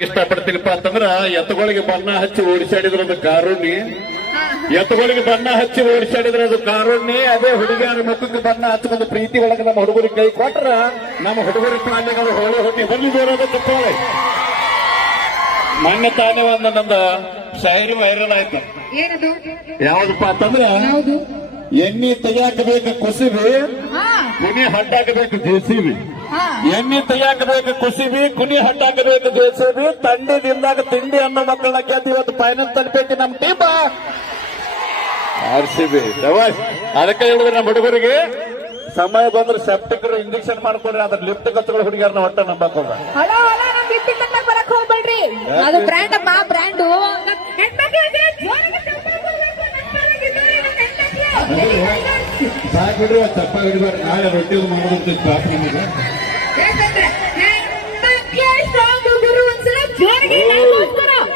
ಇಷ್ಟಪಡ್ತೀನಪ್ಪ ಅಂತಂದ್ರ ಎತ್ತುಗಳಿಗೆ ಬಣ್ಣ ಹಚ್ಚಿ ಓಡಿಸಾಡಿದ್ರದು ಕಾರುಣ್ಯ. ಎತ್ತುಗಳಿಗೆ ಬಣ್ಣ ಹಚ್ಚಿ ಓಡಿಸಾಡಿದ್ರದು ಕಾರುಣ್ಯ. ಅದೇ ಹುಡುಗಿಯರ ಮುಖಕ್ಕೆ ಬಣ್ಣ ಹಚ್ಕೊಂಡು ಪ್ರೀತಿ ಒಳಗೆ ನಮ್ಮ ಹುಡುಗರಿಗೆ ಕೈ ಕೊಟ್ರ ನಮ್ಮ ಹುಡುಗರ ಪಾಲ್ಯಗಳು ಹೋಳಿ ಹೊಟ್ಟಿ ಬರಲಿ ಬೇರೋದು ತಪ್ಪಳೆ. ಮೊನ್ನೆ ತಾನೇ ಒಂದು ನಂದ ಶಾಯರಿ ವೈರಲ್ ಆಯ್ತು. ಯಾವ್ದಪ್ಪ ಅಂತಂದ್ರ ಎಣ್ಣೆ ತೆಗಿಯಾಕಬೇಕು ಕುಸಿಬಿ, ಕುನಿ ಹಡ್ಡಾಕಬೇಕು ಜೆಸಿಬಿ. ಎಣ್ಣೆ ತೆಗಿಯಾಕಬೇಕು ಕುಸಿಬಿ, ಕುನಿ ಹಡ್ಡಾಕಬೇಕು ಜೆಸಿಬಿ. ತಂಡದಿಂದಾಗ ತಿಂಡಿ ಅನ್ನೋ ಮಕ್ಕಳನ್ನ ಗೆದ್ದು ಇವತ್ತು ಫೈನಲ್ ತಲುಪೈತಿ ನಮ್ಮ ಟೀಮ್ RCB. ಅದಕ್ಕೆ ಹೇಳಿದ್ರೆ ನಮ್ಮ ಹುಡುಗರಿಗೆ ಸಮಯ ಬಂದ್ರೆ ಸೆಪ್ಟಿಕರ್ ಇಂಜೆಕ್ಷನ್ ಮಾಡ್ಕೊಂಡ್ರೆ ಅದ್ರ ಲಿಫ್ಟ್ ಕತ್ತಗಳು ಹುಡುಗಿಯರ್ನ ಒಟ್ಟ ನಂಬಕ್ ಹೋಗ. ಬರಕ್ ಹೋಗ್ಬೇಡ್ರಿ, ಅದು ಬ್ರ್ಯಾಂಡ್ ಅಮ್ಮ, ಬ್ರ್ಯಾಂಡು. ಸಾಕ್ ಬಿಡ್ರಿ, ತಪ್ಪ ಹಿಡಿಬಾರ. ನಾಳೆ ರೊಟ್ಟಿ ಮಾಡೋದು ಪಾಪ ನಿಮಗೆ.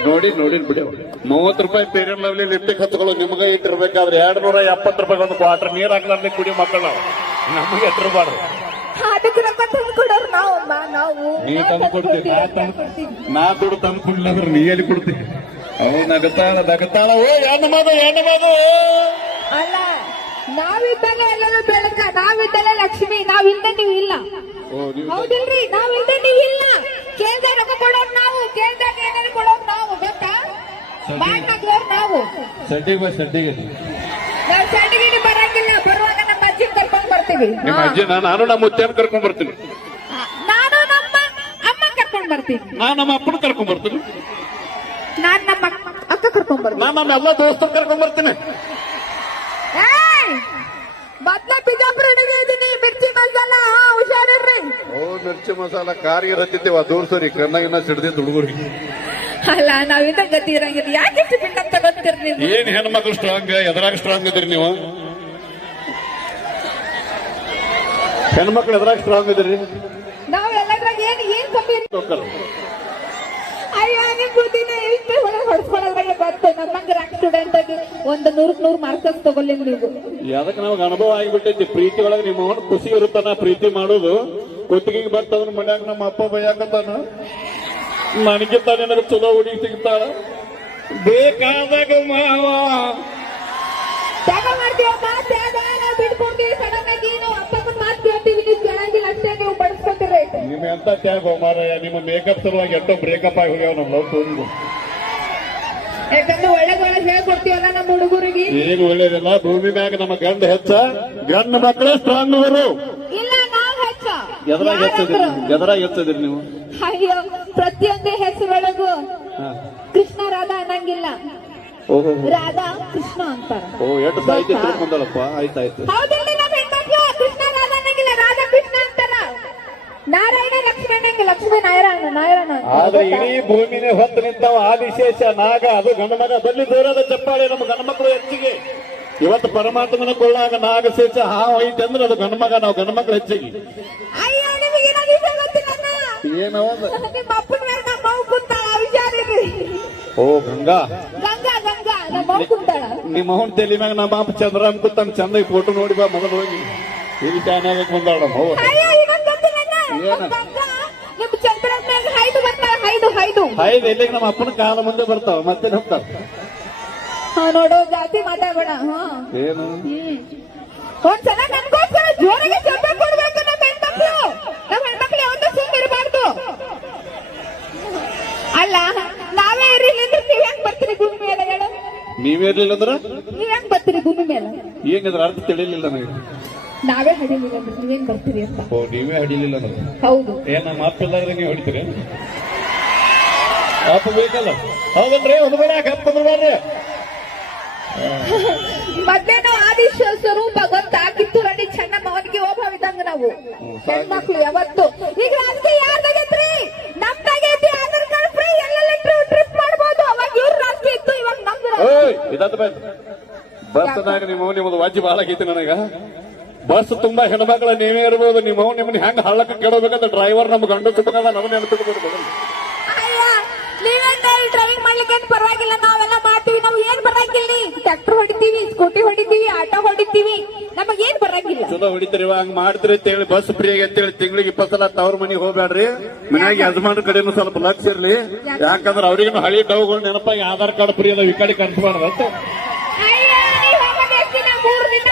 ನೋಡಿ ನೋಡಿ ಬಿಡಿ, 30 ರೂಪಾಯಿ ಪೇರಿಯರ್ ಲವ್ಲಿ ಲಿಫ್ಟಿಗೆ ಹತ್ಕೊಳ್ಳೋ ನಿಮ್ಗೆ ಇಟ್ಟಿರ್ಬೇಕಾದ್ರೆ 270 ರೂಪಾಯಿ ಒಂದು ಕ್ವಾರ್ಟರ್ ನೀರ್ ಹಾಕ್ಲಾರ್ದೆ ಕುಡಿ ಮಕ್ಕಳು ನಾವು. ನಮಗೆ ಇಟ್ಟಿರ್ಬಾರ್ದು. ನೀ ತಂದು ಕೊಡ್ತೀವಿ, ನಾ ದುಡ್ಡು ತಂದು ಕೊಡ್ಲಿಲ್ಲ ಅಂದ್ರೆ ನೀ ಎಲ್ಲಿ ಕೊಡ್ತೀವಿ? ಅವು ನಗತಾಳ ನಗತಾಳ. ಓ ಹೆಣ್ಣು ಮಾದು ಅಲ್ಲ, ನಾವಿದ್ದಾಗ ಎಲ್ಲರೂ ಬೆಳಕ, ನಾವಿದ್ದಲ್ಲ ಲಕ್ಷ್ಮಿ, ನಾವಿಲ್ದ ನೀವು ಇಲ್ಲ. ಹೌದಿಲ್ರಿ? ನಾವಿಲ್ದ ನೀವು ಇಲ್ಲ. ಕೇಳ್ದಾಗ ರೊಕ್ಕ ಕೊಡೋರು ನಾವು, ಕೇಳ್ದಾಗ ಏನಾದ್ರು ಕೊಡೋರು ನಾವು. ಗೊತ್ತಾ? ಮಾಡ್ಲಾಗ್ಲವ್ರು ನಾವು. ಸಡ್ಡಿಗೆ ನಾವು ಸಡ್ಡಿಗೆ ಬರಂಗಿಲ್ಲ. ಬರುವಾಗ ನಮ್ಮ ಅಜ್ಜಿ ಕರ್ಕೊಂಡ್ ಬರ್ತೀವಿ. ನಿಮ್ಮ ಅಜ್ಜಿ ನಾನು ನಮ್ಮ ಮುತ್ತೇನ ಕರ್ಕೊಂಡ್ ಬರ್ತೀನಿ. ನಾನು ನಮ್ಮ ಅಮ್ಮ ಕರ್ಕೊಂಡ್ ಬರ್ತೀನಿ. ನಾನು ನಮ್ಮ ಅಪ್ಪನ ಕರ್ಕೊಂಡ್ ಬರ್ತೀನಿ. ನಾನ್ ನಮ್ಮ ಅಕ್ಕ ಕರ್ಕೊಂಡ್ ಬರ್ತೀನಿ. ನಾನು ನಮ್ಮ ಎಲ್ಲ ದೋಸ್ತರು ಕರ್ಕೊಂಡ್ ಬರ್ತೀನಿ. ಬದ್ಲ ಬಿಜಾಪುರ ಇದ್ದೀನಿ. ಮಿರ್ಚಿ ಮಸಾಲ ಹುಷಾರಿರ್ರಿ. ಓ ಮಿರ್ಚಿ ಮಸಾಲ ಕಾರಿಗೆ ಹತ್ತಿದ್ದೇವ ದೂರ್ ಸರಿ ಕಣ್ಣಾಗಿನ ಸಿಡ್ದಿದ್ದು ಹುಡುಗರಿಗೆ. ಅಲ್ಲ, ನಾವಿಂದ ಗತಿ ಇರಂಗಿಲ್ಲ. ಯಾಕೆ ಇಷ್ಟು ಪಿಂಡ ತಗೋತೀರಿ ನೀವು? ಏನ್ ಹೆಣ್ಮಕ್ಳು ಸ್ಟ್ರಾಂಗ್, ಎದುರಾಗ ಸ್ಟ್ರಾಂಗ್ ಇದ್ರಿ ನೀವು. ಹೆಣ್ಮಕ್ಳು ಎದುರಾಗ ಸ್ಟ್ರಾಂಗ್ ಇದ್ರಿ. ನಾವು ಎಲ್ಲದ್ರಾಗ ಏನ್ ಕಮ್ಮಿ? ಅಯ್ಯೋ, ನಿಮ್ ಬುದ್ಧಿನ ಇಷ್ಟು ಹೊಡ್ಸ್ಕೊಳ್ಳೋದ್ರಾಗೆ ಬರ್ತು. ನಮ್ಮಂಗ ರ್ಯಾಂಕ್ ಸ್ಟೂಡೆಂಟ್ ಆಗಿ 100 ಮಾರ್ಕ್ಸ್ ತಗೊಳ್ಳಿ ನೀವು. ಯಾವ್ದಕ್ಕೆ ನಮಗೆ ಅನುಭವ ಆಗಿಬಿಟ್ಟೈತಿ. ಪ್ರೀತಿ ಒಳಗೆ ನಿಮ್ಮ ಅವನು ಖುಷಿ ಇರುತ್ತಾನ ಪ್ರೀತಿ ಮಾಡೋದು. ಕುತ್ತಿಗೆ ಬರ್ತದನ್ನ ಮನ್ಯಾಗ ನಮ್ಮ ಅಪ್ಪ ಬೈಯಾಕತ್ತಾನ. ನನಗಿಂತ ನನಗೆ ಚಲೋ ಹುಡುಗಿ ಸಿಗ್ತಾಳ. ಬೇಕಾದಾಗ ಮಾವ ತ್ಯಾಗ ಮಾಡ್ತೀವಪ್ಪ, ತ್ಯಾಗ ಬಿಡ್ಕೊಂತೀವಿ. ಸಡನ್ ಆಗಿ ನಾವು ಅಪ್ಪನ ಮಾತು ಕೇಳ್ತೀವಿ, ನೀವು ಕೇಳಂಗಿಲ್ಲ ಅಷ್ಟೇ. ನೀವು ಬಡಿಸ್ಕೊತೀರಿ. ನಿಮ್ಮ ಎಂತ ತ್ಯಾಗ ಮಾರಾಯ. ನಿಮ್ಮ ಮೇಕಪ್ ಸಲುವಾಗಿ ಎಷ್ಟೋ ಬ್ರೇಕಪ್ ಆಗಿ ಹೋಗ್ಯಾವ ನಮ್ಮ ಲವ್ ಸ್ಟೋರಿಗೂ. ಯಾಕಂದ್ರೆ ಒಳ್ಳೆ ಹೇಳ್ಕೊಡ್ತೀವಲ್ಲ ನಮ್ಮ ಹುಡುಗರಿಗೆ. ಏನು ಒಳ್ಳೇದಿಲ್ಲ. ಭೂಮಿ ಮ್ಯಾಗ ನಮ್ಮ ಗಂಡ ಹೆಚ್ಚ, ಗಂಡ ಮಕ್ಕಳೇ ಸ್ಟ್ರಾಂಗ್ ಅವರು. ಇಲ್ಲ, ನಾವು ಹೆಚ್ಚ. ಎದರಾಗ ಹೆಚ್ಚದಿರಿ ನೀವು? ಅಯ್ಯೋ, ಪ್ರತಿಯೊಂದೇ ಹೆಸರೊಳಗು ಕೃಷ್ಣ ರಾಧಾ ಅನ್ನಂಗಿಲ್ಲ. ರಾಧಾ ಕೃಷ್ಣ ಅಂತಾರ. ಎಷ್ಟು ಸಾಹಿತ್ಯ ತಿಳ್ಕೊಂಡಳಪ್ಪ. ಆಯ್ತಾಯ್ತು. ಹೌದಿಲ್ಲ, ನಮ್ಮ ಹೆಣ್ಮಕ್ಳು ಕೃಷ್ಣ ರಾಧಾ ಅನ್ನಂಗಿಲ್ಲ, ರಾಧಾ ಕೃಷ್ಣ ಅಂತಾರ. ನಾರಾಯಣ ಲಕ್ಷ್ಮಿ ಅನ್ನಂಗಿಲ್ಲ, ಲಕ್ಷ್ಮೀ ನಾರಾಯಣ. ಆದ್ರೆ ಇಡೀ ಭೂಮಿನೇ ಹೊತ್ತು ನಿಂತಾವ ಆದಿಶೇಷ ನಾಗ. ಅದು ಗಂಡ ಮಗ. ಬಲ್ಲಿ ದೂರದ ಚಪ್ಪಾಳೆ ನಮ್ಮ ಗಂಡ ಮಕ್ಕಳು ಹೆಚ್ಚಿಗೆ. ಇವತ್ತು ಪರಮಾತ್ಮನ ಕೊಳ್ಳಾಗ ನಾಗಶೇಷ ಹಾವು ಐತೆ ಅಂದ್ರೆ ಅದು ಗಂಡ ಮಗ. ನಾವು ಗಂಡ ಮಕ್ಕಳು ಹೆಚ್ಚಿಗೆ. ಅಯ್ಯೋ, ನಿಮಗೆ ವಿಷಯ ಗೊತ್ತಿಲ್ಲ. ಏನೋ ನಿಮ್ಮ ಅಪ್ಪನ ಮೇಲೆ ನಮ್ಮ ಅವ್ ಕುಂತಾಳ, ವಿಚಾರಿರಿ. ಓ ಗಂಗಾ ಗಂಗಾ ಗಂಗಾ ನಮ್ಮ ಅವ್ ಕುಂತಾಳ. ನಿಮ್ಮ ಅವನ್ ತಲೆ ಮ್ಯಾಗ ನಮ್ಮ ಅಪ್ಪ ಚಂದ್ರಾಮ್ ಕೂತಾನ. ಚಂದ ಫೋಟೋ ನೋಡಿ ಬಾ ಮಗನ ಹೋಗಿ. ಇಲ್ಲಿ ಚಾನಾಗ ಬಂದಾಳ ನಮ್ಮ ಅವ್ವ. ನಿಮ್ಮ ಚಂದ್ರನ ಮ್ಯಾಗ ಹೈದು ಬರ್ತಾಳ. ಹೈದು ಎಲ್ಲಿಗೆ ನಮ್ಮ ಅಪ್ಪನ ಕಾಲ ಮುಂದೆ ಬರ್ತಾವ. ಮತ್ತೆ ಹೋಗ್ತಾವ. ನೋಡೋ, ಜಾಸ್ತಿ ಮಾತಾಡೋಣ. ಏನು ಒಂದ್ಸಲ ನನ್ಗೋಸ್ಕರ ಜೋರಾಗಿ ಶಬ್ದ ಕೊಡ್ಬೇಕು. ನಮ್ಮ ಹೆಣ್ಮಕ್ಳು ಯಾವತ್ತೂ ಸುಮ್ಮನೆ ಇರಬಾರ್ದು. ಅಲ್ಲ, ನಾವೇ ಇರಲಿಲ್ಲ ಅಂದ್ರೆ ನೀವ್ ಹೆಂಗ್ ಬರ್ತೀರಿ ಭೂಮಿ ಮೇಲೆ? ಹೇಳು. ನೀವೇ ಇರ್ಲಿಲ್ಲ ಅಂದ್ರ ನೀವ್ ಹೆಂಗ್ ಬರ್ತೀರಿ ಭೂಮಿ ಮೇಲೆ? ಏನಿದ್ರ ಅರ್ಥ ತಿಳಿಲಿಲ್ಲ ನನಗೆ. ನಾವೇ ಹಡಿಲಿಲ್ಲ ಅಂದ್ರೆ ನೀವೇನ್ ಬರ್ತೀರಿ ಅಂತ. ಓ, ನೀವೇ ಹಡಿಲಿಲ್ಲ ಅಂದ್ರೆ? ಹೌದು. ನಮ್ಮ ಅಪ್ಪ ಇಲ್ಲಾದ್ರೆ ನೀವು ಹೊಡಿತೀರಿ? ಅಪ್ಪ ಬೇಕಲ್ಲ. ಹೌದಲ್ರಿ? ಒಂದು ಬೇಡ ಅಪ್ಪ ಬರ್ರಿ. ಮೊದ್ಲೇನೋ ಆದಿ ಸ್ವರೂಪ ಗೊತ್ತಾ? ಕಿತ್ತೂರಲ್ಲಿ ಚೆನ್ನಮ್ಮ ಅವನಿಗೆ ಓಭಾವಿದ್ದಂಗ ನಾವು ಹೆಣ್ಮಕ್ಳು ಯಾವತ್ತು. ಈಗ ಅದಕ್ಕೆ ಯಾರ್ದಾಗೈತ್ರಿ? ನಮ್ದಾಗೈತಿ. ಆಧಾರ್ ಕಾರ್ಡ್ ಫ್ರೀ, ಎಲ್ಲ ಟ್ರಿಪ್ ಮಾಡ್ಬೋದು. ಅವಾಗ ಇವ್ರ ರಾಷ್ಟ್ರೀಯ ಇತ್ತು, ಇವಾಗ ನಮ್ದು. ಬಸ್ನಾಗ ನಿಮ್ಮದು ವಾಜಿ ಬಾಳ ಆಗೈತಿ ನನಗ. ಬಸ್ ತುಂಬಾ ಹೆಣ್ಮಕ್ಳ ನೀವೇ ಇರ್ಬೋದು. ನಿಮ್ಮನ್ನ ಹೆಂಗ್ ಹಳ್ಳಕ್ಕೆ ಕೆಡಬೇಕಂತ ಡ್ರೈವರ್ ನಮ್ಮ ಗಂಡ ಸುಟ್ಟದ ನಾವು ನೆನಪಿಟ್ಬೋದು. ನೀವೇನ್ ಡ್ರೈವಿಂಗ್ ಮಾಡ್ಲಿಕ್ಕೆ ಪರವಾಗಿಲ್ಲ, ನಾವೆಲ್ಲ ಮಾಡ್ತೀವಿ. ನಾವು ಏನ್ ಬರಂಗಿಲ್ಲ. ಟ್ರ್ಯಾಕ್ಟರ್ ಹೊಡಿತೀವಿ, ಸ್ಕೂಟಿ ಹೊಡಿತೀವಿ, ಆಟೋ ಹೊಡಿತೀವಿ. ನಮಗೇನ್ ಬರಂಗಿಲ್ಲ. ಚಲೋ ಹೊಡಿತೀರಿ ಹಂಗ ಮಾಡ್ತೀರಿ ಅಂತೇಳಿ ಬಸ್ ಫ್ರೀ ಅಂತೇಳಿ ತಿಂಗಳಿಗೆ 20 ಸಲ ತವ್ರ ಮನೆಗೆ ಹೋಗ್ಬೇಡ್ರಿ. ಮನ್ಯಾಗ ಯಜಮಾನ ಕಡೆನೂ ಸ್ವಲ್ಪ ಲಕ್ಷ ಇರ್ಲಿ. ಯಾಕಂದ್ರೆ ಅವ್ರಿಗೂ ಹಳಿ ಡೌಗಳು ನೆನಪಾಗಿ ಆಧಾರ್ ಕಾರ್ಡ್ ಫ್ರೀ ಅದಾವ, ಈ ಕಡೆ ಕನ್ಸ್ಬಾರ್ದು ಅಂತ. ಅಯ್ಯ, ನೀವ್ ಹೋಗೋದ್ ಎಷ್ಟ್ ದಿನ? 3 ದಿನ